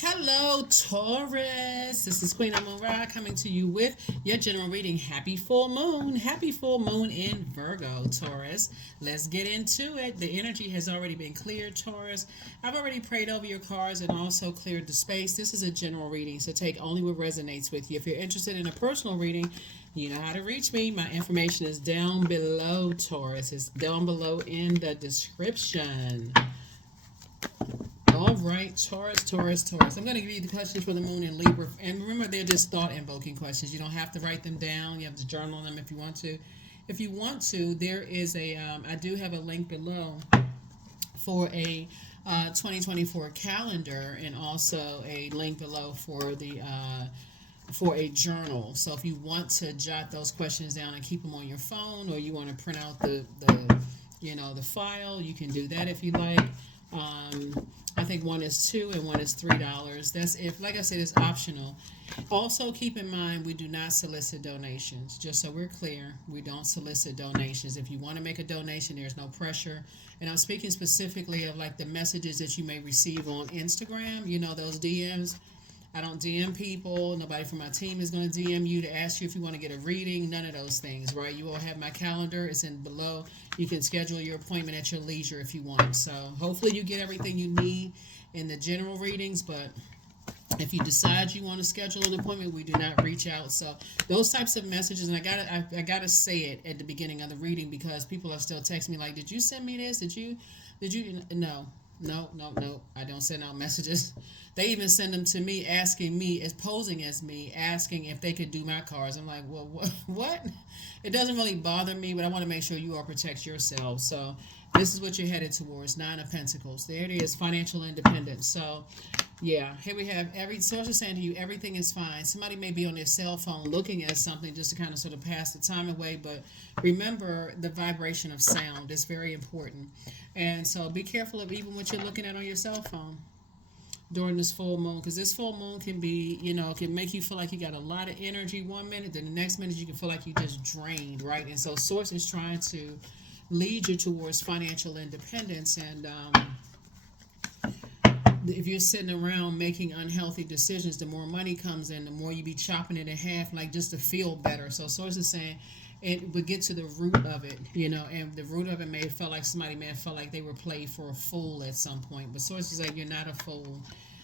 Hello, Taurus. This is Queen Amun Ra coming to you with your general reading. Happy full moon. Happy full moon in Virgo, Taurus. Let's get into it. The energy has already been cleared, Taurus. I've already prayed over your cards and also cleared the space. This is a general reading, so take only what resonates with you. If you're interested in a personal reading, you know how to reach me. My information is down below, Taurus. It's down below in the description. All right, Taurus. I'm going to give you the questions for the moon in Libra. And remember, they're just thought invoking questions. You don't have to write them down. You have to journal them if you want to. If you want to, there is I do have a link below for a 2024 calendar and also a link below for a journal. So if you want to jot those questions down and keep them on your phone, or you want to print out the file, you can do that if you like. I think one is $2 and one is $3. That's if, like I said, it's optional. Also, keep in mind we do not solicit donations. Just so we're clear, we don't solicit donations. If you want to make a donation, there's no pressure. And I'm speaking specifically of like the messages that you may receive on Instagram. You know, those DMs. I don't DM people. Nobody from my team is going to DM you to ask you if you want to get a reading. None of those things, right? You all have my calendar. It's in below. You can schedule your appointment at your leisure if you want. So hopefully you get everything you need in the general readings. But if you decide you want to schedule an appointment, we do not reach out. So those types of messages, and I gotta say it at the beginning of the reading because people are still texting me like, "Did you send me this? Did you? No." No. I don't send out messages. They even send them to me asking me, as posing as me, asking if they could do my cards. I'm like, well, what? It doesn't really bother me, but I want to make sure you all protect yourselves. So this is what you're headed towards. 9 of Pentacles. There it is, financial independence. So yeah, here we have every source is saying to you, everything is fine. Somebody may be on their cell phone looking at something just to kind of sort of pass the time away, but remember the vibration of sound is very important. And so be careful of even what you're looking at on your cell phone during this full moon, because this full moon can be, can make you feel like you got a lot of energy one minute, then the next minute you can feel like you just drained, right? And so source is trying to lead you towards financial independence. And if you're sitting around making unhealthy decisions, the more money comes in, the more you be chopping it in half, like just to feel better. So source is saying it would get to the root of it, and the root of it may have felt like somebody may have felt like they were played for a fool at some point. But source is like, you're not a fool.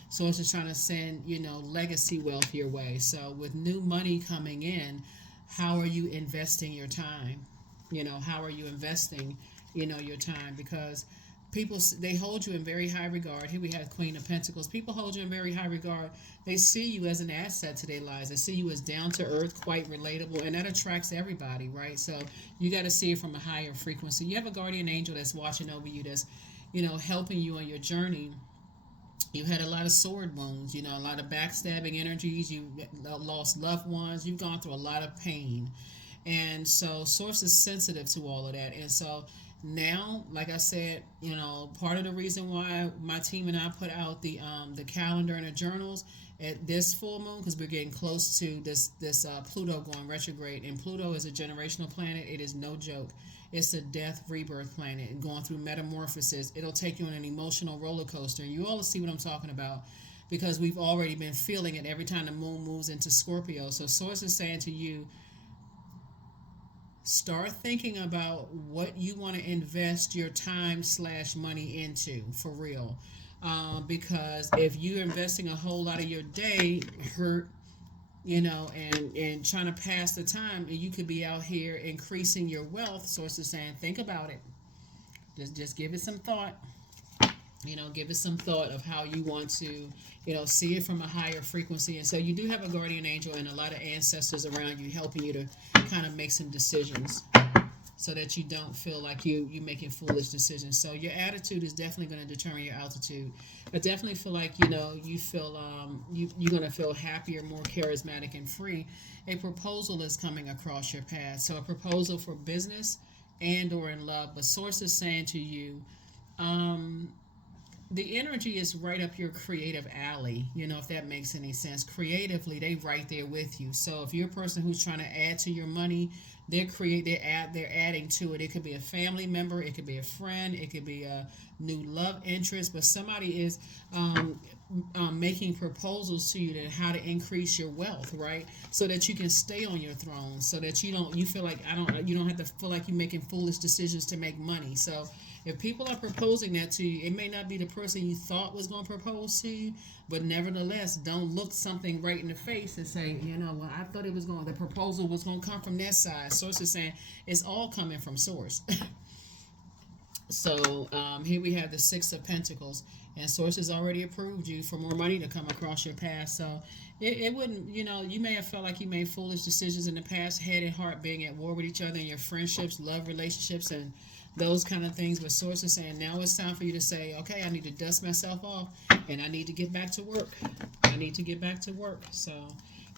Source is trying to send, legacy wealth your way. So with new money coming in, how are you investing your time? How are you investing, your time? Because people, they hold you in very high regard. Here we have Queen of Pentacles. People hold you in very high regard. They see you as an asset to their lives. They see you as down to earth, quite relatable, and that attracts everybody, right? So you got to see it from a higher frequency. You have a guardian angel that's watching over you, that's helping you on your journey. You've had a lot of sword wounds, a lot of backstabbing energies. You lost loved ones. You've gone through a lot of pain. And so source is sensitive to all of that. And so now, like I said, part of the reason why my team and I put out the calendar and the journals at this full moon, because we're getting close to this Pluto going retrograde. And Pluto is a generational planet. It is no joke. It's a death rebirth planet and going through metamorphosis. It'll take you on an emotional roller coaster. And you all see what I'm talking about, because we've already been feeling it every time the moon moves into Scorpio. So source is saying to you, start thinking about what you want to invest your time/money into for real. Because if you're investing a whole lot of your day hurt, and trying to pass the time, and you could be out here increasing your wealth. Sources saying, think about it. Just give it some thought. Give it some thought of how you want to, see it from a higher frequency. And so you do have a guardian angel and a lot of ancestors around you helping you to kind of make some decisions so that you don't feel like you making foolish decisions. So your attitude is definitely going to determine your altitude. I definitely feel like, you feel, you're going to feel happier, more charismatic and free. A proposal is coming across your path. So a proposal for business and or in love. But source is saying to you, the energy is right up your creative alley, if that makes any sense. Creatively, they right there with you. So if you're a person who's trying to add to your money, they're adding to it. It could be a family member, it could be a friend, it could be a new love interest, but somebody is making proposals to you to how to increase your wealth, right? So that you can stay on your throne, so that you feel like you don't have to feel like you're making foolish decisions to make money. So if people are proposing that to you, it may not be the person you thought was going to propose to you, but nevertheless, don't look something right in the face and say, well, I thought the proposal was going to come from that side. Source is saying it's all coming from source. So here we have the Six of Pentacles, and Source has already approved you for more money to come across your path. So it wouldn't, you may have felt like you made foolish decisions in the past, head and heart being at war with each other in your friendships, love relationships, and those kind of things. But Source is saying now it's time for you to say, okay, I need to dust myself off, and I need to get back to work. I need to get back to work. So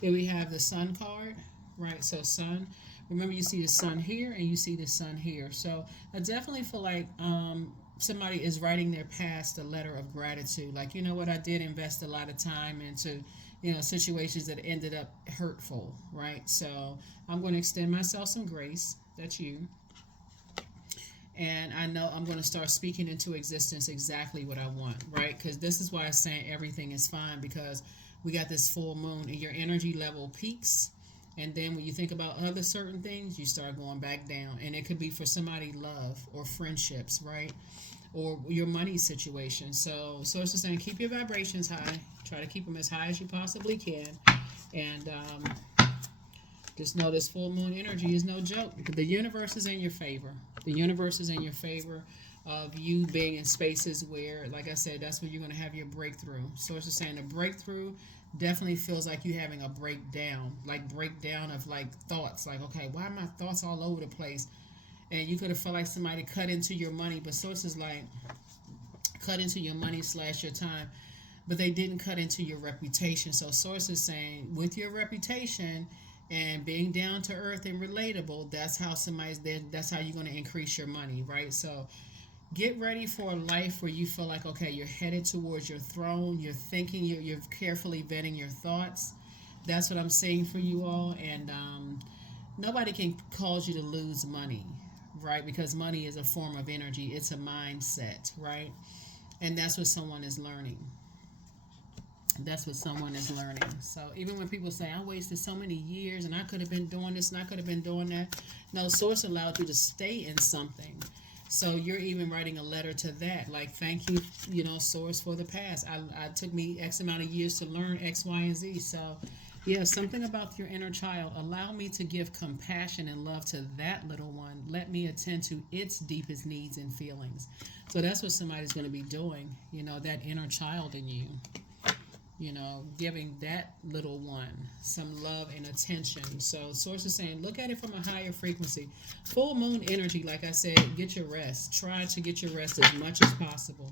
here we have the Sun card, right? So Sun. Remember, you see the sun here and you see the sun here. So I definitely feel like somebody is writing their past a letter of gratitude. Like, you know what, I did invest a lot of time into, situations that ended up hurtful, right? So I'm going to extend myself some grace. That's you. And I know I'm going to start speaking into existence exactly what I want, right? Because this is why I'm saying everything is fine, because we got this full moon and your energy level peaks. And then when you think about other certain things, you start going back down. And it could be for somebody love or friendships, right? Or your money situation. So Source is saying keep your vibrations high. Try to keep them as high as you possibly can. And just know this full moon energy is no joke. The universe is in your favor. The universe is in your favor of you being in spaces where, like I said, that's where you're going to have your breakthrough. Source is saying a breakthrough definitely feels like you're having a breakdown of like thoughts. Like, okay, why are my thoughts all over the place? And you could have felt like somebody cut into your money, but Source is like, cut into your money / your time, but they didn't cut into your reputation. So Source is saying with your reputation and being down to earth and relatable, that's how somebody's there. That's how you're going to increase your money, right? So get ready for a life where you feel like, okay, you're headed towards your throne. You're thinking, you're carefully vetting your thoughts. That's what I'm saying for you all. And nobody can cause you to lose money, right? Because money is a form of energy. It's a mindset, right? And that's what someone is learning. That's what someone is learning. So even when people say, I wasted so many years and I could have been doing this and I could have been doing that. No, Source allowed you to stay in something. So you're even writing a letter to that. Like, thank you, Source, for the past. I took me X amount of years to learn X, Y, and Z. So, yeah, something about your inner child. Allow me to give compassion and love to that little one. Let me attend to its deepest needs and feelings. So that's what somebody's going to be doing, that inner child in you. Giving that little one some love and attention. So Source is saying, look at it from a higher frequency. Full moon energy, like I said, get your rest. Try to get your rest as much as possible.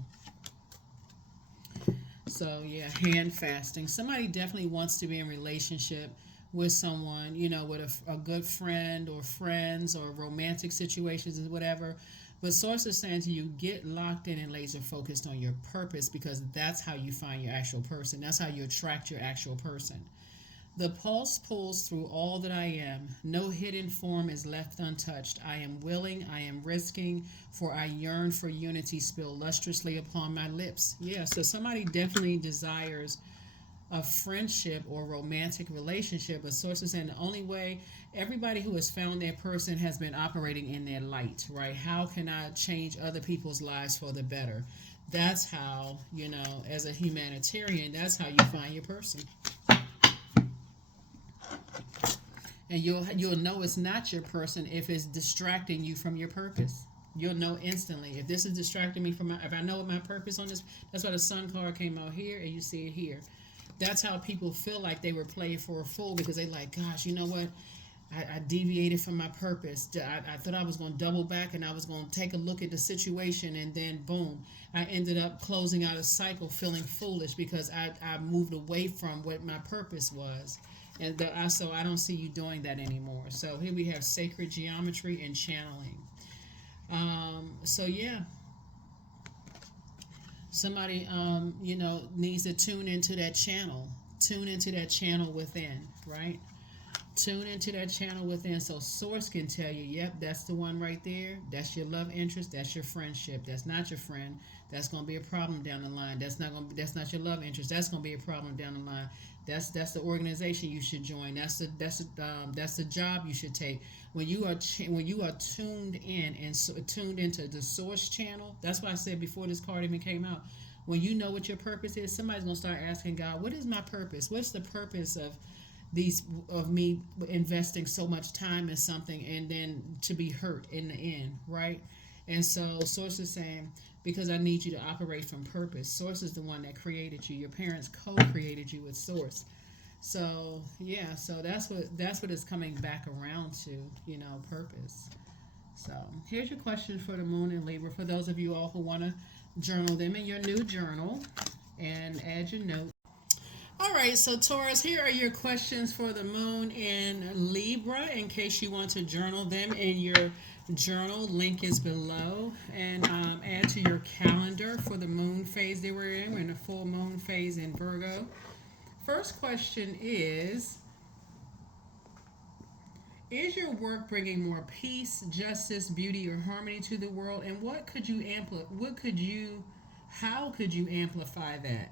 So, yeah, hand fasting. Somebody definitely wants to be in relationship with someone, with a good friend or friends or romantic situations or whatever. But Source is saying to you, get locked in and laser focused on your purpose, because that's how you find your actual person. That's how you attract your actual person. The pulse pulls through all that I am. No hidden form is left untouched. I am willing, I am risking, for I yearn for unity spill lustrously upon my lips. Yeah, so somebody definitely desires a friendship or romantic relationship. But Source is saying the only way, everybody who has found their person has been operating in their light, right? How can I change other people's lives for the better? That's how, as a humanitarian, that's how you find your person. And you'll know it's not your person if it's distracting you from your purpose. You'll know instantly. If this is distracting me from if I know what my purpose on this, that's why the Sun card came out here and you see it here. That's how people feel like they were played for a fool, because they like, gosh, you know what? I deviated from my purpose. I thought I was going to double back and I was going to take a look at the situation, and then boom, I ended up closing out a cycle feeling foolish because I moved away from what my purpose was. And so I don't see you doing that anymore. So here we have sacred geometry and channeling. So yeah, somebody needs to tune into that channel within, right? Tune into that channel within so source can tell you, yep, that's the one right there. That's your love interest. That's your friendship. That's not your friend. That's going to be a problem down the line. That's not your love interest. That's going to be a problem down the line. That's the organization you should join. That's the job you should take. When you are tuned in and tuned into the source channel. That's why I said before this card even came out. When you know what your purpose is, somebody's going to start asking God, what is my purpose? What's the purpose of me investing so much time in something and then to be hurt in the end, right? And so Source is saying, because I need you to operate from purpose. Source is the one that created you. Your parents co-created you with Source. So yeah, so that's what it's coming back around to, purpose. So here's your question for the Moon and Libra. For those of you all who want to journal them in your new journal and add your note. All right, so Taurus, here are your questions for the Moon in Libra in case you want to journal them in your journal. Link is below. And add to your calendar for the moon phase that we're in. We're in a full moon phase in Virgo. First question is your work bringing more peace, justice, beauty, or harmony to the world? And how could you amplify that?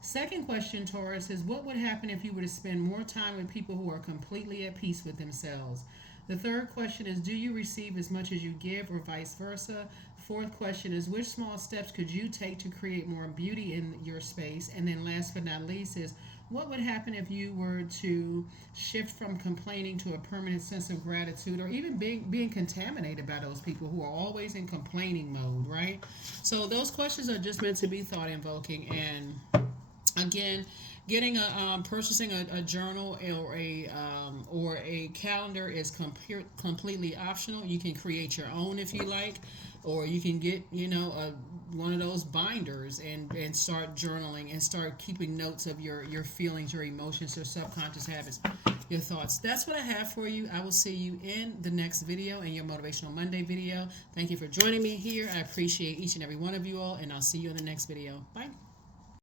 Second question, Taurus, is what would happen if you were to spend more time with people who are completely at peace with themselves? The third question is, do you receive as much as you give, or vice versa? Fourth question is, which small steps could you take to create more beauty in your space? And then last but not least is, what would happen if you were to shift from complaining to a permanent sense of gratitude, or even being contaminated by those people who are always in complaining mode, right? So those questions are just meant to be thought invoking. And again, purchasing a journal or a calendar is completely optional. You can create your own if you like, or you can get one of those binders and start journaling and start keeping notes of your feelings, your emotions, your subconscious habits, your thoughts. That's what I have for you. I will see you in the next video, in your Motivational Monday video. Thank you for joining me here. I appreciate each and every one of you all, and I'll see you in the next video. Bye.